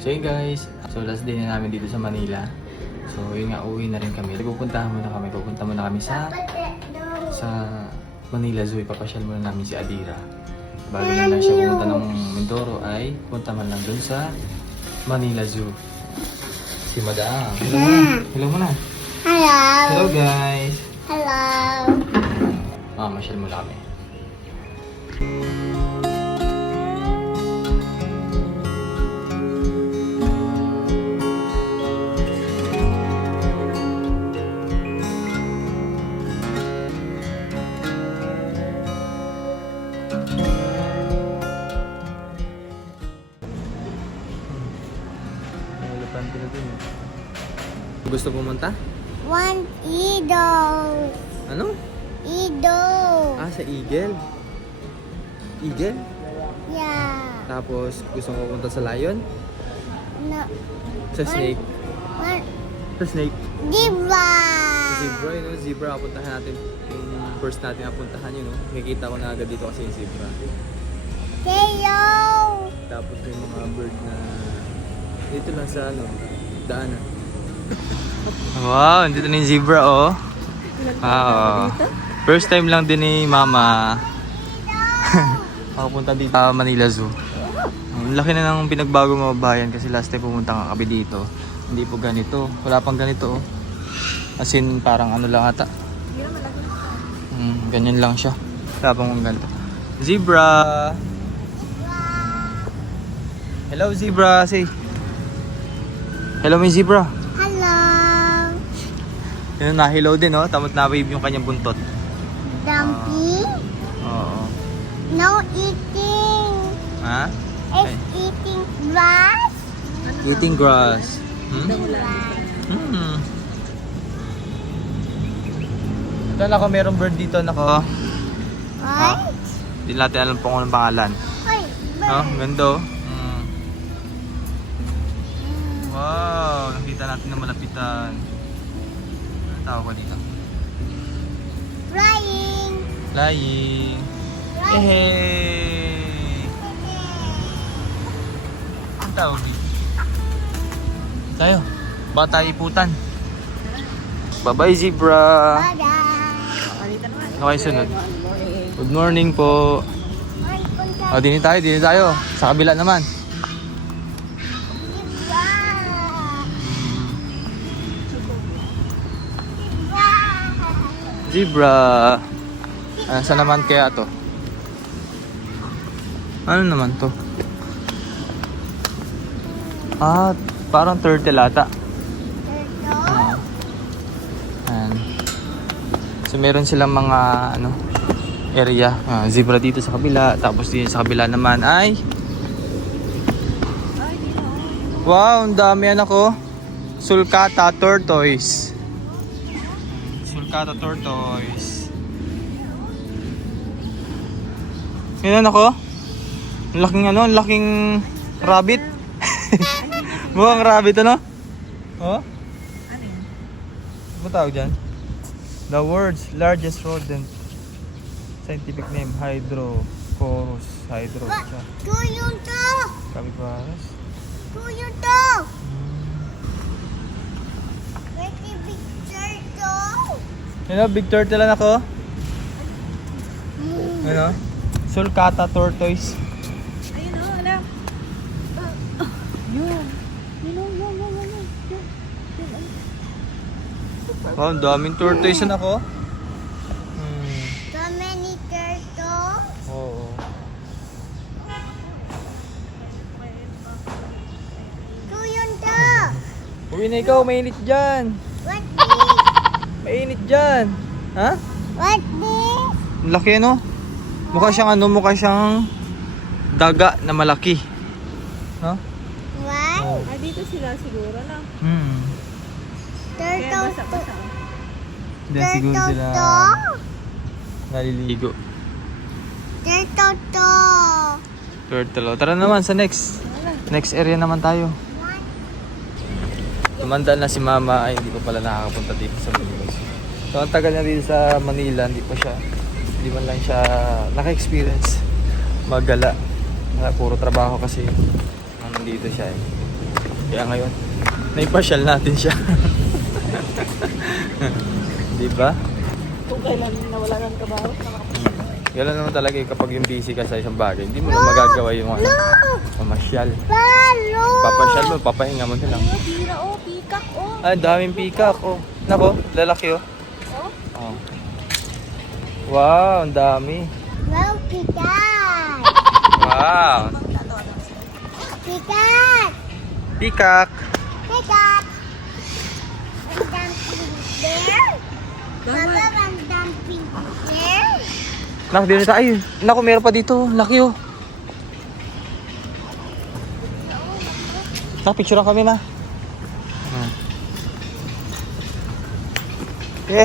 So yun guys, so last day na namin dito sa Manila. So yun nga, uwi na rin kami. Pupunta muna kami sa Manila Zoo. Ipapasyal muna namin si Adira. Bago na lang siya pumunta ng Mindoro ay punta man lang dun sa Manila Zoo. Si Madam. Hello muna. Hello muna. Hello. Hello guys. Hello. Masyal muna kami. Gusto pumunta? One eagle. Ano? Eagle. Sa Eagle. Eagle? Yeah. Tapos gusto mo pumunta sa Lion? No. Sa Snake? One. Sa Snake? Zebra. Sa Zebra, yun, no? Zebra, apuntahan natin. Yung first natin apuntahan yun, no? Nakikita ko na agad dito kasi yung zebra. Hello. Tapos may mga bird na dito lang sa daanan. Wow, dito na yung zebra, oh. Wow. First time lang din ni Mama makapunta dito sa Manila Zoo. Ang laki na ng pinagbago mga bayan kasi last time pumunta nga kami dito. Hindi po ganito. Wala pang ganito, oh. As in, parang ano lang ata. Ganyan lang siya. Wala pang ganito. Zebra! Hello, zebra! Say. Hello, may zebra. Hello. Yun, na-hello din, oh. Tamot na-wave yung kanyang buntot. Dumpy. Oo. No eating. Ha? It's eating grass. Eating grass. Grass. Ito ko merong bird dito, nako. What? Hindi natin alam kung anong pangalan. Wait. Oh, ganda, oh. Wow, nakita natin na malapitan. Ano tawag ko dito? Flying. Flying. Hey! Ang tawag dito? Tayo. Baka tayo iputan. Bye-bye, zebra. Bye-bye. Ano kayo sunod? Good morning po. Dini tayo. Sa kabila naman. Zebra. Saan naman kaya to? Ano naman to? Parang turtle ata. Ayan. So meron silang mga area. Zebra dito sa kabila. Tapos dito sa kabila naman ay wow, ang dami ko. Sulcata tortoise. Sulcata tortoise. Yan ako. Ang laking rabbit. Mukhang rabbit Oh? Ano tawag dyan? The world's largest rodent. Scientific name, Hydrocorus. Hydro. Tuyong to. Capybaras. Tuyong to. Pwede picture to. Big turtle ako. Sulcata tortoise. Ayun o, alam. Yun. Wow, ang daming tortoise ako. So many turtles. Oo. Tuyong to. Uwi na ikaw, mainit dyan. What this? Mainit dyan. Ha? What this? Ang laki, no? Mukha siyang daga na malaki. No? What? Dito sila siguro na. Kaya Turtle to. basa-basa. Diyan siguro Turtle sila to. naliligo. Turtle to. Turtle. Tara naman sa next area naman tayo. Tumanda na si Mama ay hindi pa pala nakakapunta dito sa Manila. So ang tagal na dito sa Manila, hindi man lang siya naka-experience maggala. Puro trabaho kasi nandito siya eh. Kaya ngayon, naipasyal natin siya. Di ba? Kung kailan nawala ng trabaho, Gano'n naman talaga kapag yung busy ka sa isang bagay, hindi mo na magagawa yung ano, pamasyal. Palo. Papasyal mo, papahinga mo na lang. tira oh, pikak oh. Ah, daming peacock, oh. Nako, lalaki, oh. Oh. Wow, ang dami. Wow, pikat. Wow. Pikat. Peacock. Pikat. Ang dumpling bear. Papa, ang dumpling bear. Nak, dito tayo. Naku, meron pa dito. Laki, oh. Nak, picturean kami na.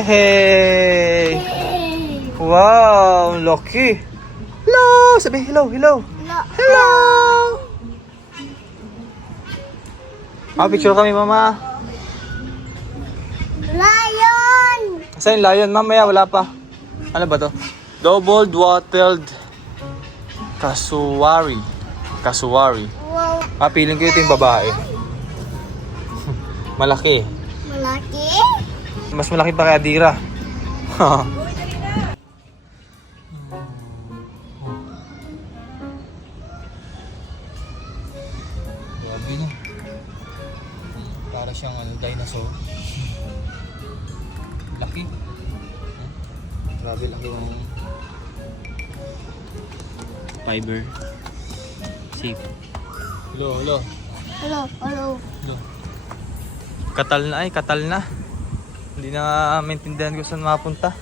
Yehey! Wow, laki. Hello! Sabi, hello, hello. Hello! Ah, picture kami, mama. Lion. Saan yung lion? Mamaya, wala pa. Ano ba to? Double-wattled Kasuwari. Kasuwari. Wow. Ah, feeling ko ito yung babae. Malaki. Malaki. Mas malaki pa kay Adira. Grabe no. Para siyang dinosaur. Laki. Grabe laki ng fiber. Safe. Hello, hello. Hello, hello. Hello. Katal na ay, katal na. Hindi na maintindihan ko saan mapunta.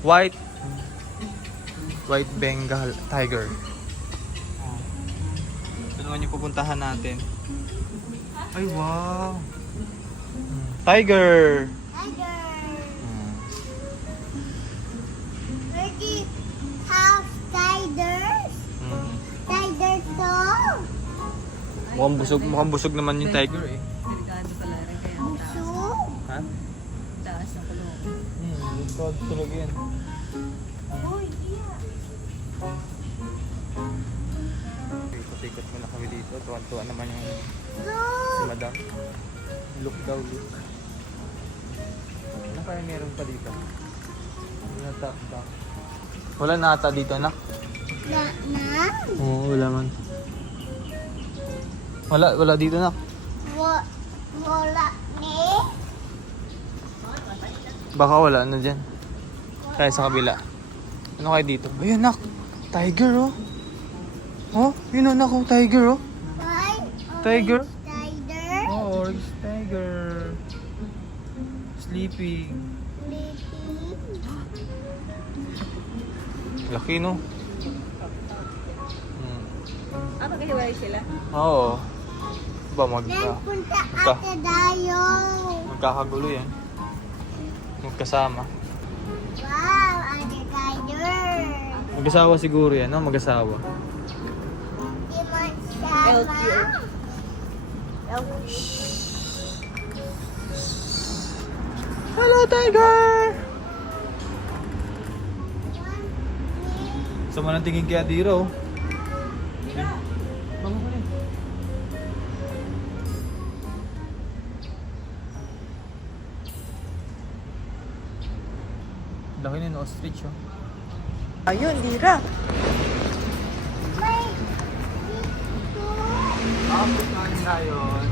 White Bengal Tiger. Ito naman yung pupuntahan natin. Ay wow. Tiger. Tiger. Ready? Half tigers. Tiger to. Mukhang busog naman yung tiger eh. Delikado talaga kaya ang taas. So, Ha? Taas ng kulungan. Likod talaga yan. uy, yeah. Ikot-ikot muna kami dito. Tuwan-tuwa naman yung si Look. madam. Look daw, look. Ano kaya meron pa dito? Wala ta. Wala na ata dito, anak. Na, na. Oo, wala man. Wala dito, anak. Wala ni. Baka wala na dyan. Kaya sa kabila. Ano kaya dito? Ayun, anak. Tiger, oh. Oh, yun, anak, oh. Tiger, oh. Why? Tiger? Tiger. Oh, orange tiger. Sleeping. Sleeping. Laki, no? Ah, magkahiwalay sila? Oo. Ba, Then punta Magka- ate tayo. magkakagulo yan. Magkasama. Wow, ate tiger. Mag-asawa siguro yan, no? Mag-asawa. Di man sama. LQ. Hello, tiger! Sama ng tingin kay Adiro. Laki na yung ostrich, oh. Ayun, Dira. May Tapos na yung lion.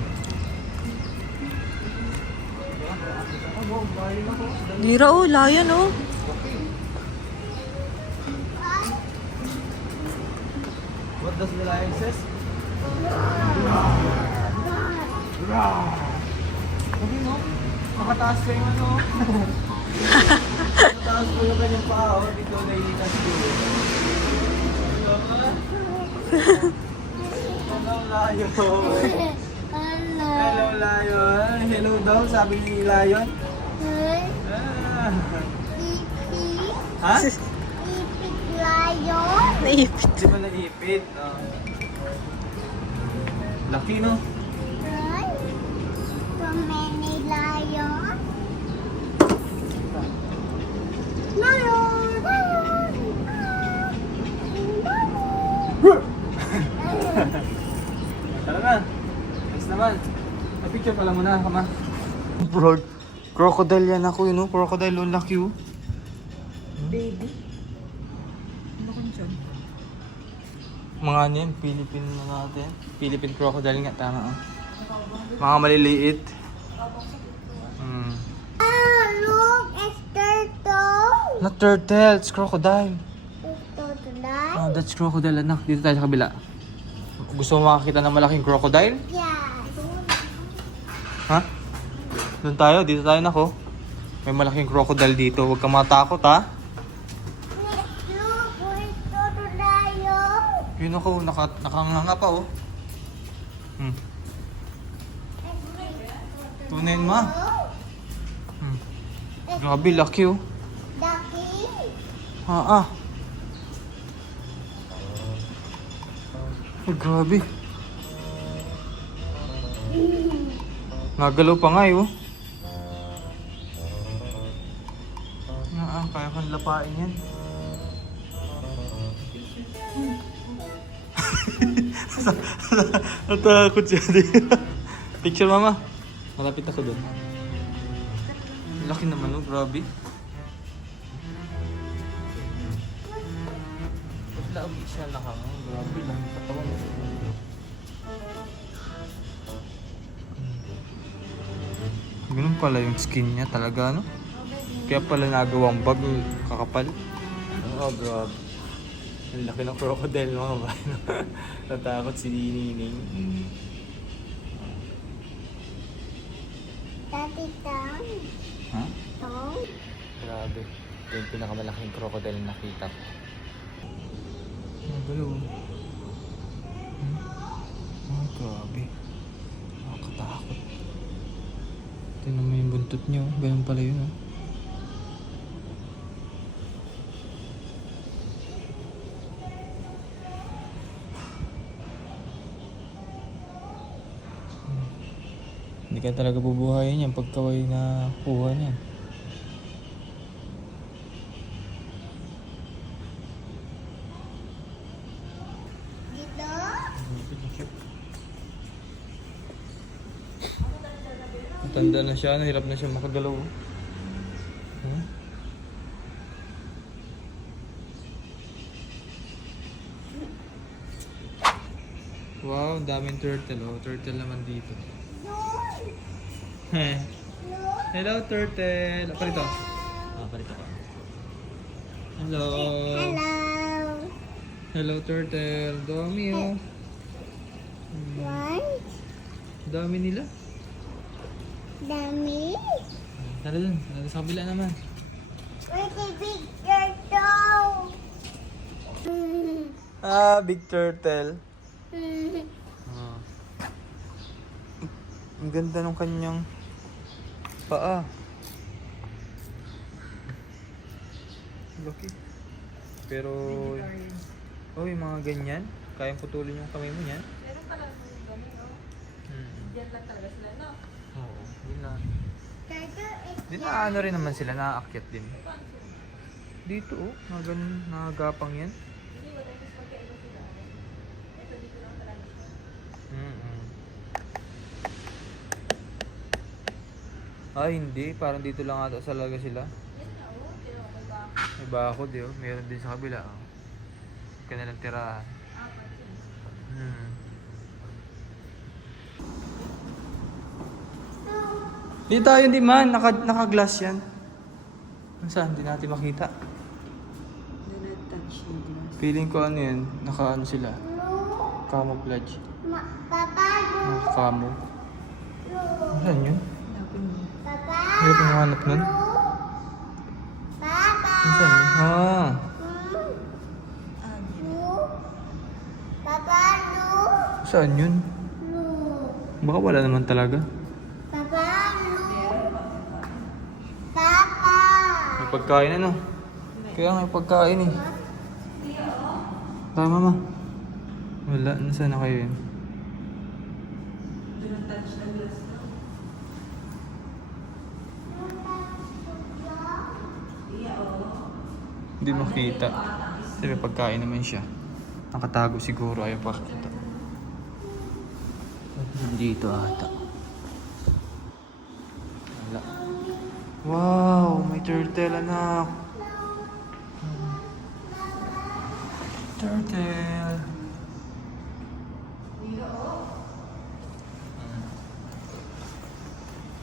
Dira oh, lion oh. What does the lion says? Okay, no? Makataas pa yung ano. Makataas pa yung kanyang paa. Dito na ilitas ko. Hello, lion. Hello, lion. Hello daw, sabi ni lion. Ah. Ha? ipit lion. Naipit. Hindi mo naipit. Oh. Laki, no? Right? So many lion. Lion. Lion. Tara na. Next naman. naman. Picture pala muna, kama. Bro, crocodile yan ako yun, no? Crocodile, oh, laki, oh. Baby. Ano kung dyan? Mga ano yan, Philippine na natin. Philippine crocodile nga, tama, oh. Mga maliliit. Ah, look, it's turtle. Not turtle, it's crocodile. It's turtle. Oh, that's crocodile, anak. Dito tayo sa kabila. Gusto mo makakita ng malaking crocodile? Yeah. Ha? Doon tayo, dito tayo, nako. May malaking crocodile dito. Huwag kang matakot, ha? Look, it's turtle. Yun ako, nakanganga pa, oh. Tunayin, ma. Grabe, laki, oh. Ducky. Ay, grabe. Nagalaw pa nga, oh. Kaya kang lapain yan. Natakot siya din. Picture, mama. Malapit ako doon. Laki naman, oh. Grabe. Laog siya nakang. Grabe lang. Katawan. Ganun pala yung skin niya talaga, no? Kaya pala nagawang bag, kakapal. Oh, grabe. Ang laki ng crocodile, mga ba? Natakot si Nining. Daddy Tom. Ha? Tom. Grabe. Ito yung pinakamalaking crocodile na nakita ko. Nagalaw. Oh, grabe. Nakakatakot. Tingnan mo yung buntot niyo. Ganun pala yun, oh. Hindi ka talaga bubuhayin yan pagkaway na kuha niyan. Dito. Matanda na siya, nahirap na siya makagalaw. Wow, ang daming turtle, oh. Turtle naman dito. Hello, turtle. Parito. Parito ka. Hello. Hello. Hello, turtle. Dami, oh. What? Dami nila. Dami. Tara dun, tara sa kabila naman. Where's the big turtle? Big turtle. Ang ganda ng kanyang paa. Laki. Pero, oh, yung mga ganyan, kayang putulin yung kamay mo niyan. Meron pala yung gano'n, no? Diyan lang talaga sila, no? Oo, yun na. Turtle is Di na ano rin naman sila, naaakyat din. Dito, oh, mga ganun, nakagapang yan. Hindi, wala yung magkaiba sila. Ito dito lang talaga sila. Ay, hindi. Parang dito lang ata talaga sila. Yes na, oh. Pero may ba? May bakod, eh. Oh. Meron din sa kabila. Oh. Kanilang tirahan. Dito tayo, hindi man. Naka-glass yan. Saan? Hindi natin makita. Touch yung glass. Feeling ko ano yan. Naka-ano sila. Camouflage. Papa, look. Camo. Look. Saan yun? Papa. Hirap yung hanap nun. Papa. Saan yun? Look. Papa, look. Saan yun? Look. Baka wala naman talaga. Papa, look. Papa. May pagkain ano? Kaya nga may pagkain eh. Tama, mama. Wala. Nasaan na kayo yun? Hindi makita. Kasi may pagkain naman siya. Nakatago siguro. Ayaw pakita. Dito ata. Wala. Wow, may turtle anak. Turtle.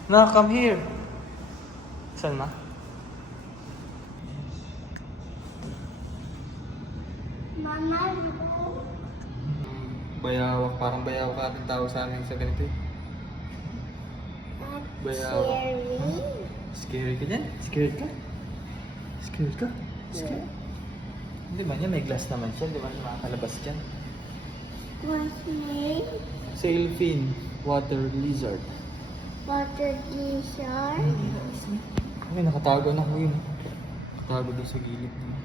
Na, come here. Saan ma? Mama, look. Bayawak, parang bayawak ka ating tao sa amin sa ganito eh. Bayawak. Scary. Scary ka dyan? Scared ka? Scared ka? Scared? Hindi ba niya? May glass naman siya. Hindi ba niya makakalabas dyan? What's name? Sailfin. Water lizard. Water lizard. Ay, nakatago na ko yun. Nakatago doon sa gilid niya.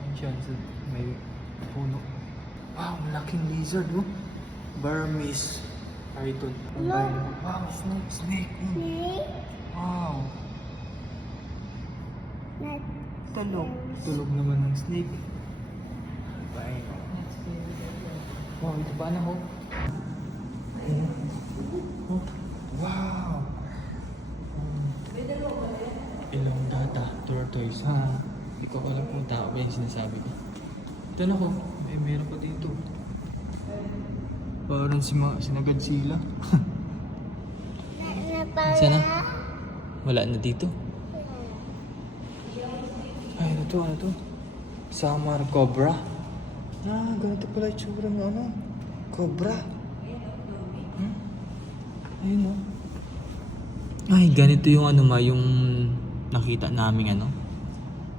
Ayun siya. May puno. Wow, malaking lizard oh. Burmese python. No. Wow, snake. Snake. Snake. Wow. Not Tulog. Tulog naman ng snake. Bye. Wow, ito pa na ho. Oh. Wow. Ilong data, tortoise. Ha? Hindi ko alam kung tao ba yung sinasabi ko. Ito na ko. Meron pa dito. Parang sinagad sila. Napala. Sana? Wala na dito. Ay, ano to? Samar cobra. Ah, ganito pala yung tsura ng ano. Cobra. Ayun oh. Ay, ganito yung ano yung nakita naming ano.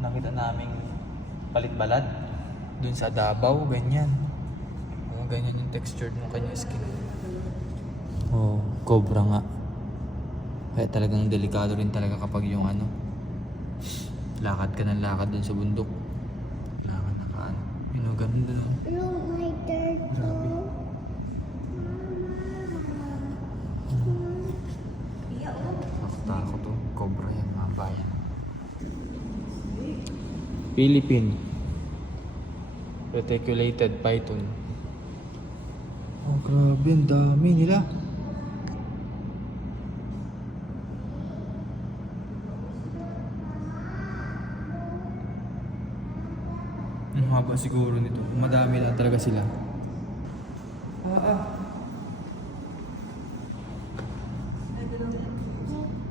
Nakita naming palit-balat. Dun sa Davao, ganyan. Oh, ganyan yung texture ng kanyang skin. Oh, cobra nga. Kaya talagang delikado rin talaga kapag yung ano. Lakad ka ng lakad dun sa bundok. Lakad na ka ano. Yun o, ganun dun o. Look, my turtle. Grabe. Takot to. Cobra yan mga bayan. Philippine Reticulated python. Oh, grabe. Ang dami nila. Ang haba siguro nito. Madami na talaga sila.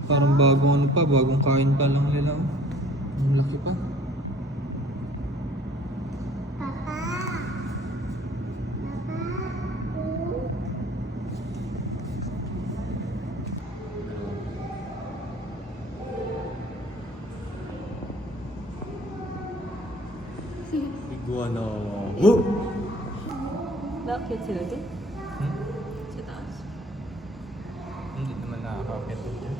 Parang bagong ano pa, bagong kain pa lang nila. Ang laki pa. Papa. Oh. Iguana. Whoa! Bakit sila dun? Hmm? Sa taas. Hindi naman nakakakit dyan.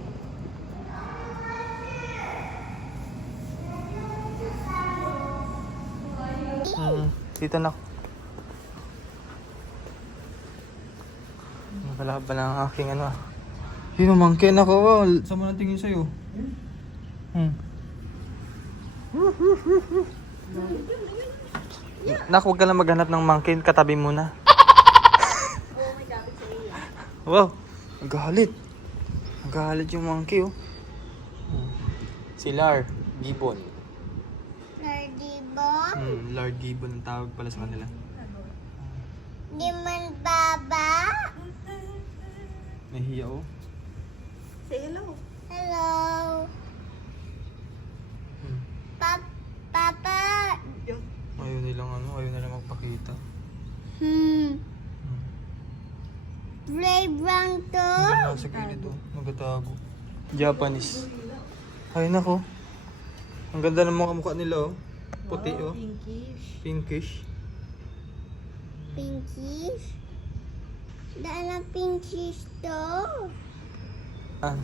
Dito na. Wala ba lang ang aking ano ah. Yun ang mangkin ako. Saan mo natingin sa'yo? Nak, huwag ka lang maghanap ng mangkin. Katabi muna. Wow, nagalit. Nagalit yung monkey oh. Si Lar Gibbon. Lardibon. Lard Gibbon ang tawag pala sa kanila. Di man baba. Nahiya oh. Say hello. Hello. Papa. Ayaw nilang ano, ayaw nilang magpakita. Brave brown to. Hindi nasa gilid oh, nagatago. Japanese. Ay nako. Ang ganda ng mga mukha nila oh. Puti oh. Pinkish. Pinkish. Pinkish. Daan na pinkish to. Ah,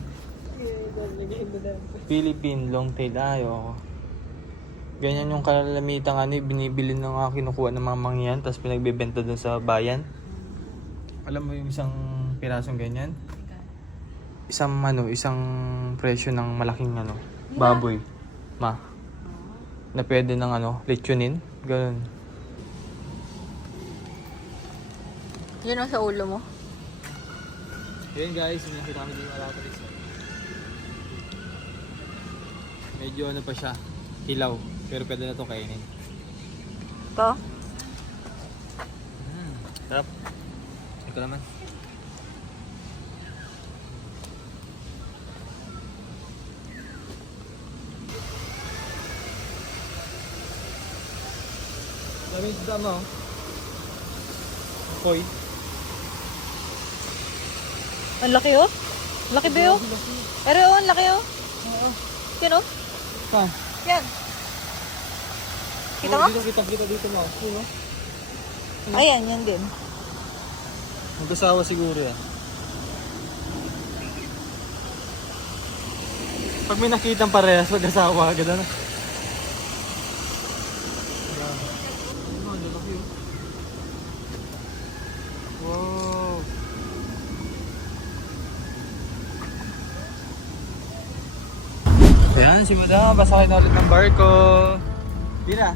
Philippine long-tailed ayo. Ganyan yung kalalamitang ano, binibili ng mga kinukuha ng mga mangyan tapos pinagbebenta doon sa bayan. Alam mo yung isang pirasong ganyan? Isang presyo ng malaking ano, baboy. Ma. Na pwede ng ano, lechonin. Ganun. Yun ang sa ulo mo? Ayun guys, may nakita kami din wala rin. Medyo ano pa siya, hilaw. Pero pwede na itong kainin. Ito? Sarap. Ito naman. Dami yung dama oh. Koy. Ang laki oh. Laki ba oh? Ere oh, ang laki oh. Oo. Yan oh. Pa. Yan. Kita mo? Kita dito mo. Puno. Ayan, yan din. Mag-asawa siguro yan. Pag may nakitang parehas, mag-asawa agad ano. Wow. Ayan, si Madam, basakay na ulit ng barko. Di na.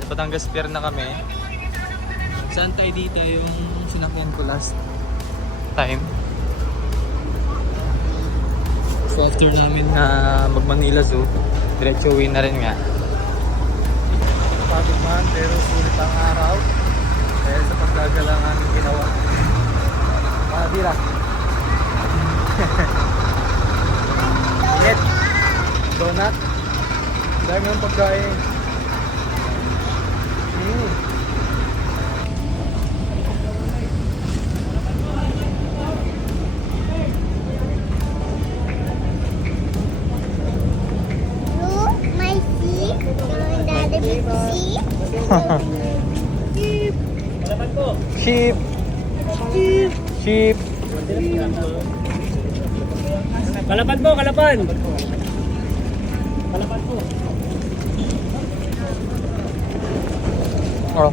Sa Batangas Pier na kami. Saan tayo dito yung sinakyan ko last time? So after namin na mag-Manila Zoo, diretso uwi na rin nga. Pagod man, pero sulit ang araw. Dahil sa paggagalang aming ginawa. Dira. Init. Donut. Dahil ng pagkain. Look, my sheep. Yung daddy big sheep. Sheep. Sheep. Kalapan po, kalapan! Kalapan po. Oh.